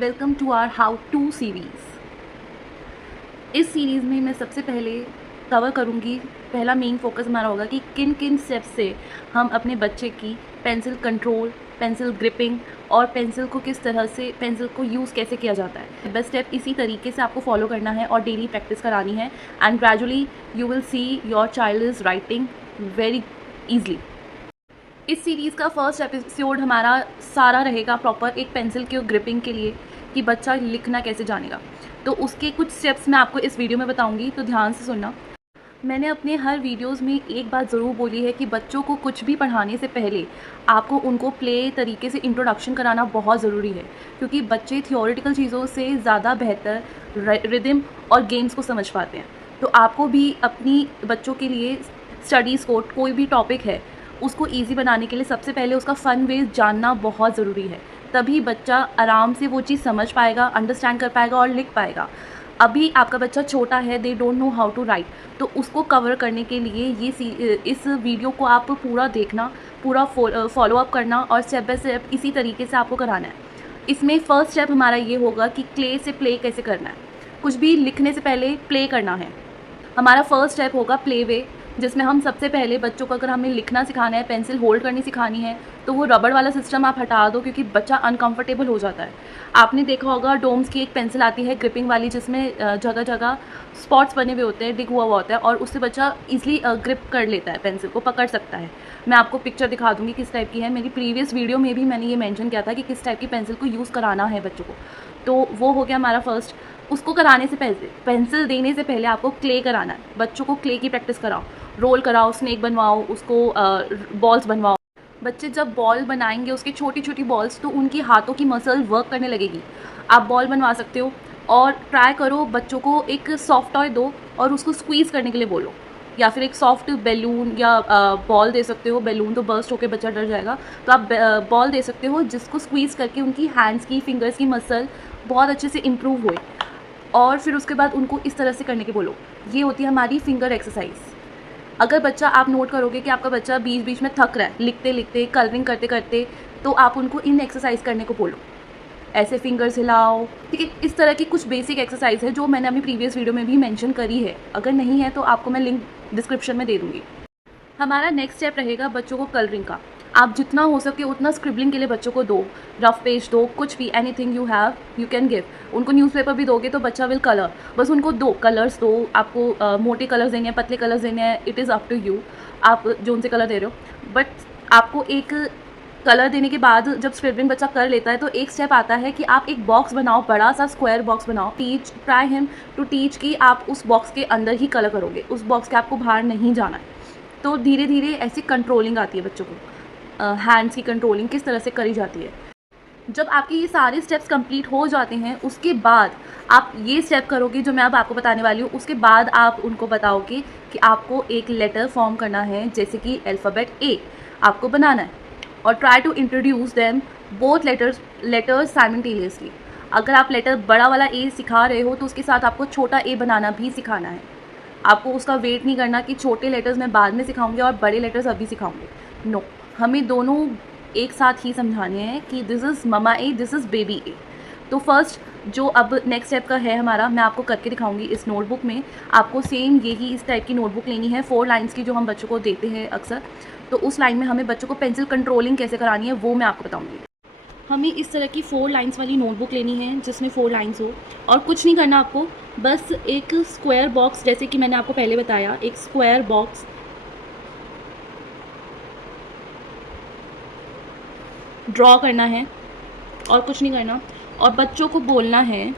Welcome to our how to series. इस series में मैं सबसे पहले कवर करूँगी, पहला मेन फोकस हमारा होगा कि किन किन स्टेप्स से हम अपने बच्चे की पेंसिल कंट्रोल, पेंसिल ग्रिपिंग और पेंसिल को किस तरह से पेंसिल को यूज़ कैसे किया जाता है। बस स्टेप इसी तरीके से आपको फॉलो करना है और डेली प्रैक्टिस करानी है and gradually you will see your child is writing very easily. इस सीरीज़ का फर्स्ट एपिसोड हमारा सारा रहेगा प्रॉपर एक पेंसिल के ग्रिपिंग के लिए कि बच्चा लिखना कैसे जानेगा। तो उसके कुछ स्टेप्स मैं आपको इस वीडियो में बताऊंगी, तो ध्यान से सुनना। मैंने अपने हर वीडियोस में एक बात ज़रूर बोली है कि बच्चों को कुछ भी पढ़ाने से पहले आपको उनको प्ले तरीके से इंट्रोडक्शन कराना बहुत ज़रूरी है, क्योंकि बच्चे थियोरेटिकल चीज़ों से ज़्यादा बेहतर रिदम और गेम्स को समझ पाते हैं। तो आपको भी अपनी बच्चों के लिए स्टडीज़ को, कोई भी टॉपिक है उसको ईजी बनाने के लिए सबसे पहले उसका फ़न वेज जानना बहुत ज़रूरी है। तभी बच्चा आराम से वो चीज़ समझ पाएगा, अंडरस्टैंड कर पाएगा और लिख पाएगा। अभी आपका बच्चा छोटा है, they don't know how to write, तो उसको कवर करने के लिए इस वीडियो को आप पूरा देखना, पूरा फॉलो अप करना और स्टेप बाय स्टेप इसी तरीके से आपको कराना है। इसमें फ़र्स्ट स्टेप हमारा ये होगा कि क्ले से प्ले कैसे करना है। कुछ भी लिखने से पहले प्ले करना है। हमारा फर्स्ट स्टेप होगा प्ले वे, जिसमें हम सबसे पहले बच्चों को अगर हमें लिखना सिखाना है, पेंसिल होल्ड करनी सिखानी है, तो वो रबड़ वाला सिस्टम आप हटा दो, क्योंकि बच्चा अनकंफर्टेबल हो जाता है। आपने देखा होगा डोम्स की एक पेंसिल आती है ग्रिपिंग वाली, जिसमें जगह जगह स्पॉट्स बने हुए होते हैं, डिग हुआ होता है और उससे बच्चा ईजिली ग्रिप कर लेता है, पेंसिल को पकड़ सकता है। मैं आपको पिक्चर दिखा दूँगी किस टाइप की है। मेरी प्रीवियस वीडियो में भी मैंने ये मेंशन किया था कि किस टाइप की पेंसिल को यूज़ कराना है बच्चों को। तो वो हो गया हमारा फर्स्ट। उसको कराने से पहले, पेंसिल देने से पहले आपको क्ले कराना है। बच्चों को क्ले की प्रैक्टिस कराओ, रोल कराओ, स्नेक बनवाओ, उसको बॉल्स बनवाओ। बच्चे जब बॉल बनाएंगे, उसकी छोटी छोटी बॉल्स, तो उनकी हाथों की मसल वर्क करने लगेगी। आप बॉल बनवा सकते हो और ट्राई करो बच्चों को एक सॉफ्ट टॉय दो और उसको स्क्वीज़ करने के लिए बोलो, या फिर एक सॉफ्ट बैलून या बॉल दे सकते हो। बैलून तो बर्स्ट होकर बच्चा डर जाएगा, तो आप बॉल दे सकते हो जिसको स्क्वीज़ करके उनकी हैंड्स की, फिंगर्स की मसल बहुत अच्छे से इम्प्रूव होए। और फिर उसके बाद उनको इस तरह से करने के बोलो। ये होती है हमारी फिंगर एक्सरसाइज। अगर बच्चा, आप नोट करोगे कि आपका बच्चा बीच बीच में थक रहा है लिखते लिखते, कलरिंग करते करते, तो आप उनको इन एक्सरसाइज करने को बोलो। ऐसे फिंगर्स हिलाओ, ठीक है। इस तरह की कुछ बेसिक एक्सरसाइज है जो मैंने अपनी प्रीवियस वीडियो में भी मेंशन करी है। अगर नहीं है तो आपको मैं लिंक डिस्क्रिप्शन में दे दूँगी। हमारा नेक्स्ट स्टेप रहेगा बच्चों को कलरिंग का। आप जितना हो सके उतना स्क्रिबलिंग के लिए बच्चों को दो, रफ पेज दो, कुछ भी, anything you have you can give. उनको न्यूज़पेपर भी दोगे तो बच्चा विल कलर। बस उनको दो कलर्स दो। आपको मोटे कलर्स देने हैं, पतले कलर्स देने हैं, it is up to you, आप जो उनसे कलर दे रहे हो। बट आपको एक कलर देने के बाद जब स्क्रिबलिंग बच्चा कर लेता है तो एक स्टेप आता है कि आप एक बॉक्स बनाओ, बड़ा सा स्क्वायर बॉक्स बनाओ। ट्राई हिम टू टीच कि आप उस बॉक्स के अंदर ही कलर करोगे, उस बॉक्स के आपको बाहर नहीं जाना है। तो धीरे धीरे ऐसी कंट्रोलिंग आती है बच्चों को। हैंड्स की कंट्रोलिंग किस तरह से करी जाती है। जब आपके ये सारे स्टेप्स कंप्लीट हो जाते हैं, उसके बाद आप ये स्टेप करोगे जो मैं अब आपको बताने वाली हूँ। उसके बाद आप उनको बताओगे कि आपको एक लेटर फॉर्म करना है, जैसे कि अल्फ़ाबेट ए आपको बनाना है, और try to introduce them both letters simultaneously. अगर आप लेटर बड़ा वाला ए सिखा रहे हो तो उसके साथ आपको छोटा ए बनाना भी सिखाना है। आपको उसका वेट नहीं करना कि छोटे लेटर्स मैं बाद में सिखाऊंगी और बड़े लेटर्स अभी सिखाऊंगी। नो, हमें दोनों एक साथ ही समझाने हैं कि this is mama A, this is baby A. तो फर्स्ट जो अब नेक्स्ट स्टेप का है हमारा, मैं आपको करके दिखाऊंगी इस नोटबुक में। आपको सेम यही इस टाइप की नोटबुक लेनी है, 4 लाइन्स की, जो हम बच्चों को देते हैं अक्सर। तो उस लाइन में हमें बच्चों को पेंसिल कंट्रोलिंग कैसे करानी है वो मैं आपको बताऊँगी। हमें इस तरह की 4 लाइन्स वाली नोटबुक लेनी है जिसमें 4 लाइन्स हो, और कुछ नहीं करना आपको। बस एक स्क्वायर बॉक्स, जैसे कि मैंने आपको पहले बताया, एक स्क्वायर बॉक्स ड्रॉ करना है और कुछ नहीं करना। और बच्चों को बोलना है,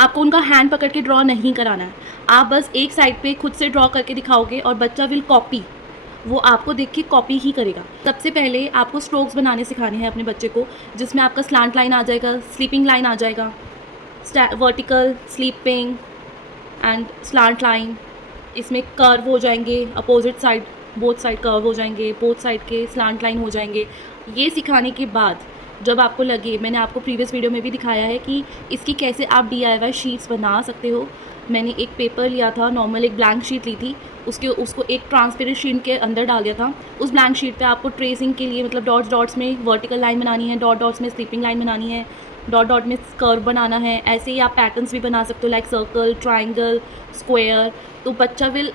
आपको उनका हैंड पकड़ के ड्रॉ नहीं कराना है। आप बस एक साइड पे खुद से ड्रॉ करके दिखाओगे और बच्चा विल कॉपी, वो आपको देख के कॉपी ही करेगा। सबसे पहले आपको स्ट्रोक्स बनाने सिखाने हैं अपने बच्चे को, जिसमें आपका स्लांट लाइन आ जाएगा, स्लीपिंग लाइन आ जाएगा, vertical, sleeping and slant line. इसमें कर्व हो जाएंगे, opposite side, both side curve हो जाएंगे, बोथ साइड के स्लांट लाइन हो जाएंगे। ये सिखाने के बाद जब आपको लगे, मैंने आपको प्रीवियस वीडियो में भी दिखाया है कि इसकी कैसे आप DIY शीट्स बना सकते हो। मैंने एक पेपर लिया था, नॉर्मल एक ब्लैंक शीट ली थी, उसको एक ट्रांसपेरेंट शीट के अंदर डाल दिया था। उस ब्लैंक शीट पे आपको ट्रेसिंग के लिए, मतलब डॉट्स डॉट्स में वर्टिकल लाइन बनानी है, डॉट डॉट्स में स्लीपिंग लाइन बनानी है, डॉट डॉट में कर्व बनाना है। ऐसे ही आप पैटर्न्स भी बना सकते हो लाइक सर्कल, ट्राइंगल, स्क्वायर। तो बच्चा विल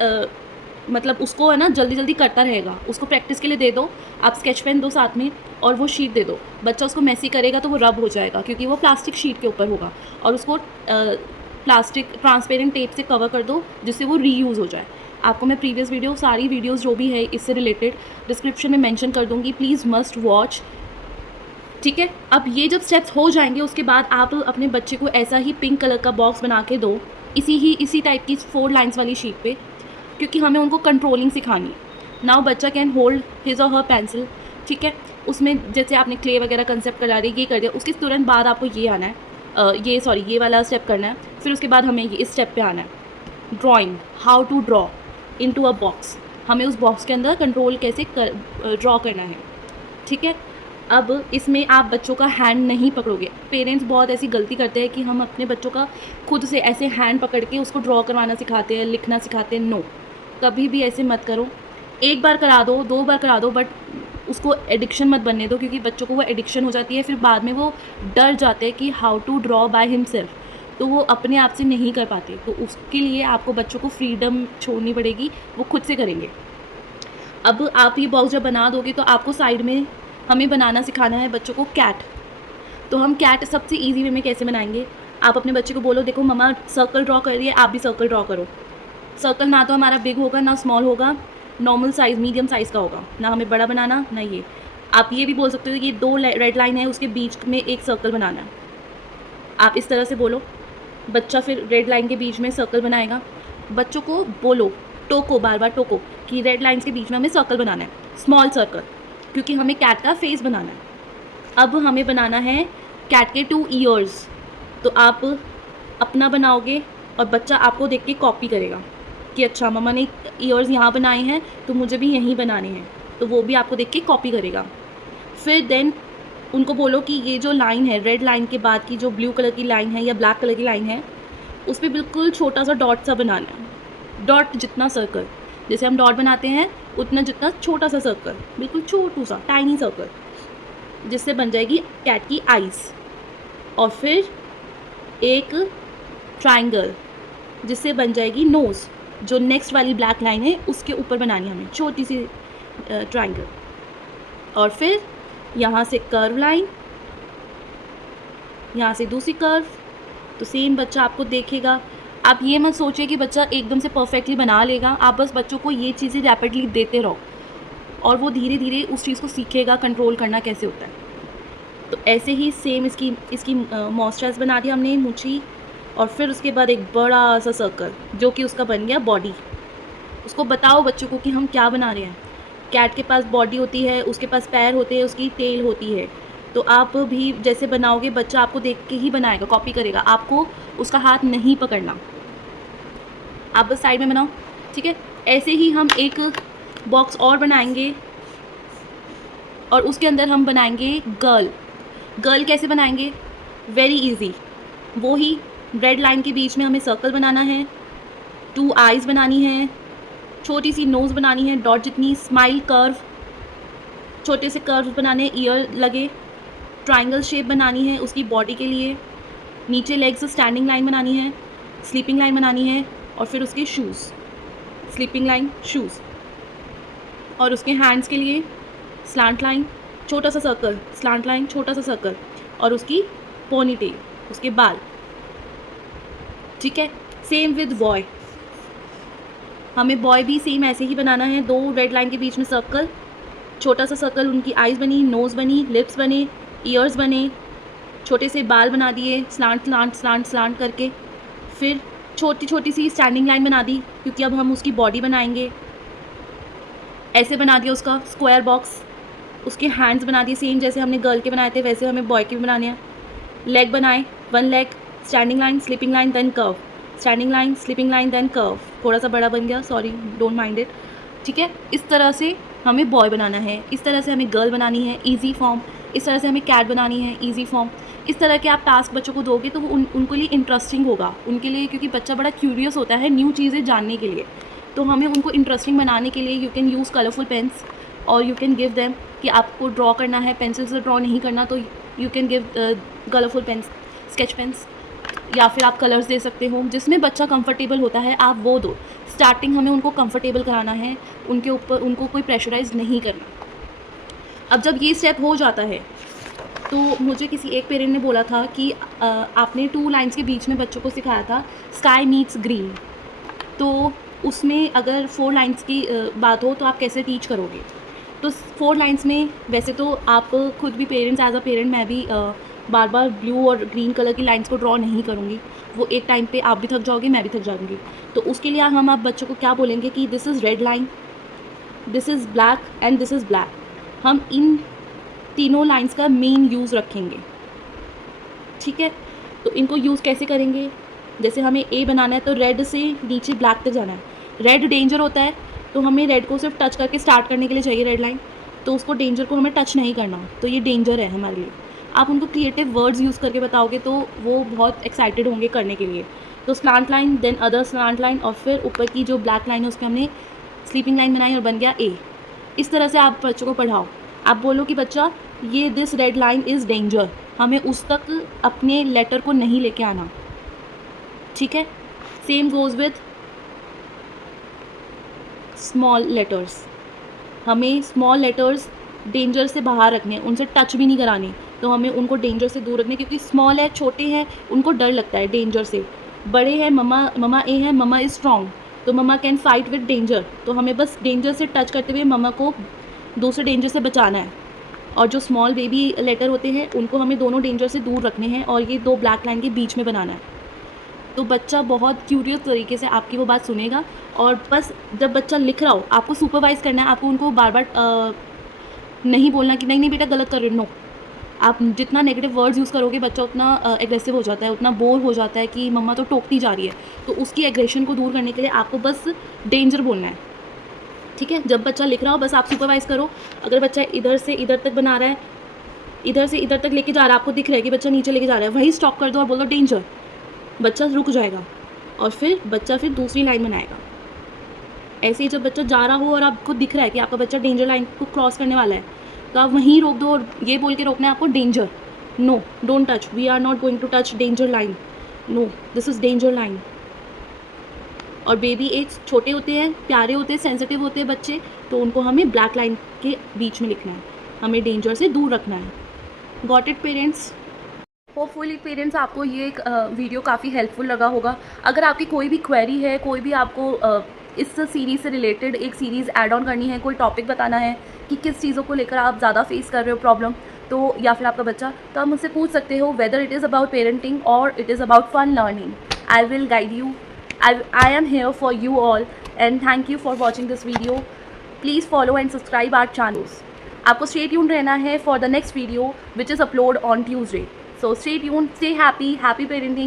मतलब उसको है ना जल्दी जल्दी करता रहेगा। उसको प्रैक्टिस के लिए दे दो, आप स्केच पेन दो साथ में और वो शीट दे दो। बच्चा उसको मैसी करेगा तो वो रब हो जाएगा क्योंकि वो प्लास्टिक शीट के ऊपर होगा। और उसको प्लास्टिक ट्रांसपेरेंट टेप से कवर कर दो जिससे वो रीयूज़ हो जाए। आपको मैं प्रीवियस वीडियो, सारी वीडियोस जो भी है इससे रिलेटेड डिस्क्रिप्शन में मेंशन कर दूँगी, प्लीज़ मस्ट वॉच। ठीक है, अब ये जब स्टेप्स हो जाएंगे उसके बाद आप अपने बच्चे को ऐसा ही पिंक कलर का बॉक्स बना के दो, इसी टाइप की 4 लाइन्स वाली शीट पे, क्योंकि हमें उनको कंट्रोलिंग सिखानी है। नाउ बच्चा कैन होल्ड हिज और हर पेंसिल। ठीक है, उसमें जैसे आपने क्ले वगैरह कंसेप्ट करा दिया, ये कर दिया, उसके तुरंत बाद आपको ये आना है, ये वाला स्टेप करना है। फिर उसके बाद हमें ये इस स्टेप पे आना है, drawing, how to draw into a box. हमें उस बॉक्स के अंदर कंट्रोल कैसे ड्रॉ करना है। ठीक है, अब इसमें आप बच्चों का हैंड नहीं पकड़ोगे। पेरेंट्स बहुत ऐसी गलती करते हैं कि हम अपने बच्चों का खुद से ऐसे हैंड पकड़ के उसको ड्रॉ करवाना सिखाते हैं, लिखना सिखाते हैं। नो, कभी भी ऐसे मत करो। एक बार करा दो, 2 बार करा दो, बट उसको एडिक्शन मत बनने दो, क्योंकि बच्चों को वो एडिक्शन हो जाती है। फिर बाद में वो डर जाते हैं कि how to draw by himself, तो वो अपने आप से नहीं कर पाते। तो उसके लिए आपको बच्चों को फ्रीडम छोड़नी पड़ेगी, वो खुद से करेंगे। अब आप ये बॉक्स जब बना दोगे तो आपको साइड में हमें बनाना सिखाना है बच्चों को कैट। तो हम कैट सबसे इजी वे में कैसे बनाएंगे, आप अपने बच्चे को बोलो, देखो मम्मा सर्कल ड्रॉ कर रही है, आप भी सर्कल ड्रॉ करो। सर्कल ना तो हमारा बिग होगा ना स्मॉल होगा, नॉर्मल साइज़, मीडियम साइज़ का होगा, ना हमें बड़ा बनाना ना ये। आप ये भी बोल सकते हो कि 2 रेड लाइन है, उसके बीच में एक सर्कल बनाना है। आप इस तरह से बोलो, बच्चा फिर रेड लाइन के बीच में सर्कल बनाएगा। बच्चों को बोलो, टोको, बार बार टोको कि रेड लाइन्स के बीच में हमें सर्कल बनाना है, स्मॉल सर्कल, क्योंकि हमें कैट का फेस बनाना है। अब हमें बनाना है कैट के 2 ईयर्स। तो आप अपना बनाओगे और बच्चा आपको देख के कॉपी करेगा कि अच्छा मम्मा ने ईयर्स यहाँ बनाए हैं तो मुझे भी यहीं बनाने हैं, तो वो भी आपको देख के कॉपी करेगा। फिर देन उनको बोलो कि ये जो लाइन है, रेड लाइन के बाद की जो ब्लू कलर की लाइन है या ब्लैक कलर की लाइन है, उस पर बिल्कुल छोटा सा डॉट सा बनाना है। डॉट जितना सर्कल, जैसे हम डॉट बनाते हैं उतना जितना छोटा सा सर्कल, बिल्कुल छोटू सा टाइनी सर्कल, जिससे बन जाएगी कैट की आइज़। और फिर एक ट्राइंगल जिससे बन जाएगी नोज़। जो नेक्स्ट वाली ब्लैक लाइन है उसके ऊपर बनानी है हमें छोटी सी ट्राइंगल। और फिर यहाँ से कर्व लाइन, यहाँ से दूसरी कर्व। तो सेम बच्चा आपको देखेगा। आप ये मत सोचिए कि बच्चा एकदम से परफेक्टली बना लेगा, आप बस बच्चों को ये चीज़ें रैपिडली देते रहो और वो धीरे धीरे उस चीज़ को सीखेगा कंट्रोल करना कैसे होता है। तो ऐसे ही सेम इसकी मॉइस्चराइज बना दिया हमने मूंछी। और फिर उसके बाद एक बड़ा सा सर्कल जो कि उसका बन गया बॉडी। उसको बताओ बच्चों को कि हम क्या बना रहे हैं। कैट के पास बॉडी होती है, उसके पास पैर होते हैं, उसकी टेल होती है। तो आप भी जैसे बनाओगे बच्चा आपको देख के ही बनाएगा, कॉपी करेगा, आपको उसका हाथ नहीं पकड़ना, आप बस साइड में बनाओ। ठीक है, ऐसे ही हम एक बॉक्स और बनाएंगे और उसके अंदर हम बनाएंगे गर्ल। गर्ल कैसे बनाएंगे, वेरी इजी। वो ही रेड लाइन के बीच में हमें सर्कल बनाना है, 2 आइज़ बनानी है, छोटी सी नोज़ बनानी है, डॉट जितनी, स्माइल कर्व, छोटे से कर्व बनाने, ईयर लगे, ट्राइंगल शेप बनानी है उसकी बॉडी के लिए, नीचे लेग से स्टैंडिंग लाइन बनानी है, स्लीपिंग लाइन बनानी है, और फिर उसके शूज़, स्लीपिंग लाइन, शूज़, और उसके हैंड्स के लिए स्लांट लाइन, छोटा सा सर्कल, स्लांट लाइन, छोटा सा सर्कल, और उसकी पोनी टेल, उसके बाल। ठीक है, सेम विद बॉय, हमें बॉय भी सेम ऐसे ही बनाना है। 2 रेड लाइन के बीच में सर्कल, छोटा सा सर्कल, उनकी आइज़ बनी, नोज़ बनी, लिप्स बने, ईयर्स बने, छोटे से बाल बना दिए स्लांट स्लांट स्लांट स्लांट करके। फिर छोटी छोटी सी स्टैंडिंग लाइन बना दी क्योंकि अब हम उसकी बॉडी बनाएंगे। ऐसे बना दिया उसका स्क्वायर बॉक्स, उसके हैंड्स बना दिए सेम जैसे हमने गर्ल के बनाए थे वैसे हमें बॉय के भी बनाने हैं। लेग बनाए, 1 leg, standing line, sleeping line, then curve, standing line, sleeping line, then curve. थोड़ा सा बड़ा बन गया, सॉरी, डोंट माइंड इट। ठीक है, इस तरह से हमें बॉय बनाना है, इस तरह से हमें गर्ल बनानी है, ईजी फॉर्म, इस तरह से हमें कैट बनानी है, ईजी फॉर्म। इस तरह के आप टास्क बच्चों को दोगे तो वो उनके लिए इंटरेस्टिंग होगा, उनके लिए, क्योंकि बच्चा बड़ा क्यूरियस होता है न्यू चीज़ें जानने के लिए। तो हमें उनको इंटरेस्टिंग बनाने के लिए you can use colourful pens और यू कैन गिव देम कि आपको ड्रॉ करना है, पेंसिल से ड्रॉ नहीं करना तो you can give colourful pens, sketch pens, या फिर आप कलर्स दे सकते हो, जिसमें बच्चा कंफर्टेबल होता है आप वो दो। स्टार्टिंग हमें उनको कंफर्टेबल कराना है, उनके ऊपर उनको कोई प्रेशराइज नहीं करना। अब जब ये स्टेप हो जाता है तो मुझे किसी एक पेरेंट ने बोला था कि आपने 2 लाइन्स के बीच में बच्चों को सिखाया था स्काई मीट्स ग्रीन, तो उसमें अगर 4 लाइन्स की बात हो तो आप कैसे टीच करोगे। तो 4 लाइन्स में वैसे तो आप खुद भी पेरेंट्स, एज अ पेरेंट मैं भी बार बार ब्लू और ग्रीन कलर की लाइन्स को ड्रॉ नहीं करूँगी, वो एक टाइम पे आप भी थक जाओगे, मैं भी थक जाऊँगी। तो उसके लिए हम आप बच्चों को क्या बोलेंगे कि this is red line, this is black and this is black. हम इन तीनों लाइन्स का मेन यूज़ रखेंगे, ठीक है। तो इनको यूज़ कैसे करेंगे, जैसे हमें ए बनाना है तो रेड से नीचे ब्लैक तक जाना है। रेड डेंजर होता है, तो हमें रेड को सिर्फ टच करके स्टार्ट करने के लिए चाहिए रेड लाइन, तो उसको डेंजर को हमें टच नहीं करना, तो ये डेंजर है हमारे लिए। आप उनको क्रिएटिव वर्ड्स यूज़ करके बताओगे तो वो बहुत एक्साइटेड होंगे करने के लिए। तो slant line, then other slant line, और फिर ऊपर की जो ब्लैक लाइन है उस पर हमने स्लीपिंग लाइन बनाई और बन गया ए। इस तरह से आप बच्चों को पढ़ाओ। आप बोलो कि बच्चा ये this red line is danger, हमें उस तक अपने लेटर को नहीं लेके आना, ठीक है। Same goes with small letters, हमें स्मॉल लेटर्स डेंजर से बाहर रखने, उनसे टच भी नहीं कराने, तो हमें उनको डेंजर से दूर रखने, क्योंकि स्मॉल है, छोटे हैं, उनको डर लगता है डेंजर से। बड़े हैं, ममा ए है, ममा इज़ स्ट्रॉन्ग, तो mama can fight with danger, तो हमें बस डेंजर से टच करते हुए ममा को दूसरे डेंजर से बचाना है। और जो स्मॉल बेबी लेटर होते हैं उनको हमें दोनों डेंजर से दूर रखने हैं और ये 2 ब्लैक लाइन के बीच में बनाना है। तो बच्चा बहुत क्यूरियस तरीके से आपकी वो बात सुनेगा। और बस जब बच्चा लिख रहा हो आपको सुपरवाइज़ करना है, आपको उनको बार बार नहीं बोलना कि नहीं नहीं बेटा गलत कर रहे हो, नो। आप जितना नेगेटिव वर्ड्स यूज़ करोगे बच्चा उतना एग्रेसिव हो जाता है, उतना बोर हो जाता है कि मम्मा तो टोकती जा रही है, तो उसकी एग्रेशन को दूर करने के लिए आपको बस डेंजर बोलना है, ठीक है। जब बच्चा लिख रहा हो बस आप सुपरवाइज़ करो। अगर बच्चा इधर से इधर तक बना रहा है, इधर से इधर तक लेके जा रहा है, आपको दिख रहा है कि बच्चा नीचे लेके जा रहा है, वही स्टॉप कर दो और बोल दो डेंजर, बच्चा रुक जाएगा और फिर बच्चा फिर दूसरी लाइन बनाएगा। ऐसे ही जब बच्चा जा रहा हो और आपको दिख रहा है कि आपका बच्चा डेंजर लाइन को क्रॉस करने वाला है, तो आप वहीं रोक दो और ये बोल के रोकना है आपको danger, no don't touch, we are not going to touch danger line, no this is danger line. और बेबी एज छोटे होते हैं, प्यारे होते हैं, सेंसिटिव होते हैं बच्चे, तो उनको हमें ब्लैक लाइन के बीच में लिखना है, हमें डेंजर से दूर रखना है। Got it parents? Hopefully parents आपको ये एक वीडियो काफ़ी हेल्पफुल लगा होगा। अगर आपकी कोई भी क्वेरी है, कोई भी आपको इस सीरीज़ से रिलेटेड एक सीरीज़ ऐड ऑन करनी है, कोई टॉपिक बताना है कि किस चीज़ों को लेकर आप ज़्यादा फेस कर रहे हो प्रॉब्लम, तो या फिर आपका बच्चा, तो आप मुझसे पूछ सकते हो, whether it is about parenting और it is about fun learning. I will guide you. I am here for you all and thank you for watching this video. Please follow and subscribe our channels. आपको stay tuned रहना है for the next video which is upload on Tuesday. So stay tuned, stay happy, happy parenting.